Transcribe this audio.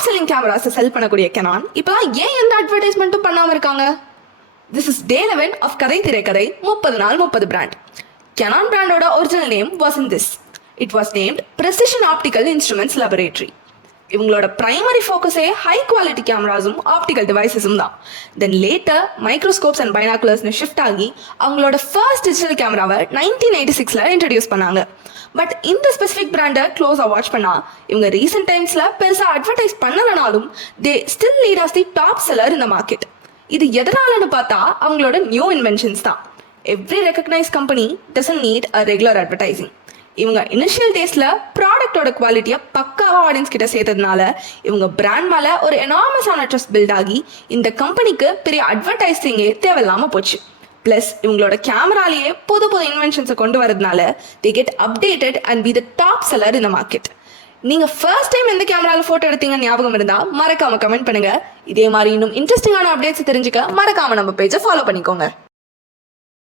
Top selling cameras செல் பண்ணக்கூடிய Canon இப்போலாம் ஏன் எந்த அட்வர்டைஸ்மெண்ட்டும் பண்ணாமல் இருக்காங்க? திஸ் இஸ் டே 11 ஆஃப் கதை திரைக்கதை 30 நாள் 30 பிராண்ட். கெனான் பிராண்டோட original name was this. It was named Precision Optical Instruments Laboratory. இவங்களோட பிரைமரி ஃபோக்கஸே ஹை குவாலிட்டி கேமராஸும் ஆப்டிக்கல் டிவைசஸும் தான். தென் லேட்டர் மைக்ரோஸ்கோப்ஸ் அண்ட் பைனாகுலர்ஸ்னு ஷிஃப்ட் ஆகி அவங்களோட ஃபர்ஸ்ட் டிஜிட்டல் கேமராவை 1986 இன்ட்ரடியூஸ் பண்ணாங்க. பட் இந்த ஸ்பெசிஃபிக் பிராண்டை க்ளோஸாக வாட்ச் பண்ணால் இவங்க ரீசெண்ட் டைம்ஸில் பெருசாக அட்வர்டைஸ் பண்ணலனாலும் they still lead as the top seller இந்த மார்க்கெட். இது எதனாலன்னு பார்த்தா அவங்களோட நியூ இன்வென்ஷன்ஸ் தான். Every recognise company doesn't need a regular advertising. இவங்க இனிஷியல் டேஸ்ல ப்ராடக்டோட குவாலிட்டியை பக்காவாக ஆடியன்ஸ் கிட்ட சேர்த்ததுனால இவங்க பிராண்ட் மேலே ஒரு எனாமஸான ட்ரஸ்ட் பில்ட் ஆகி இந்த கம்பெனிக்கு பெரிய அட்வர்டைஸிங்கே தேவையில்லாமல் போச்சு. ப்ளஸ் இவங்களோட கேமராலேயே புது புது இன்வென்ஷன்ஸை கொண்டு வரதுனால they get updated and be the top seller இந்த மார்க்கெட். நீங்கள் ஃபர்ஸ்ட் டைம் எந்த கேமராவில் ஃபோட்டோ எடுத்தீங்கன்னு ஞாபகம் இருந்தால் மறக்காமல் கமெண்ட் பண்ணுங்கள். இதே மாதிரி இன்னும் இன்ட்ரெஸ்டிங்கான அப்டேட்ஸ் தெரிஞ்சுக்க மறக்காமல் நம்ம பேஜை ஃபாலோ பண்ணிக்கோங்க.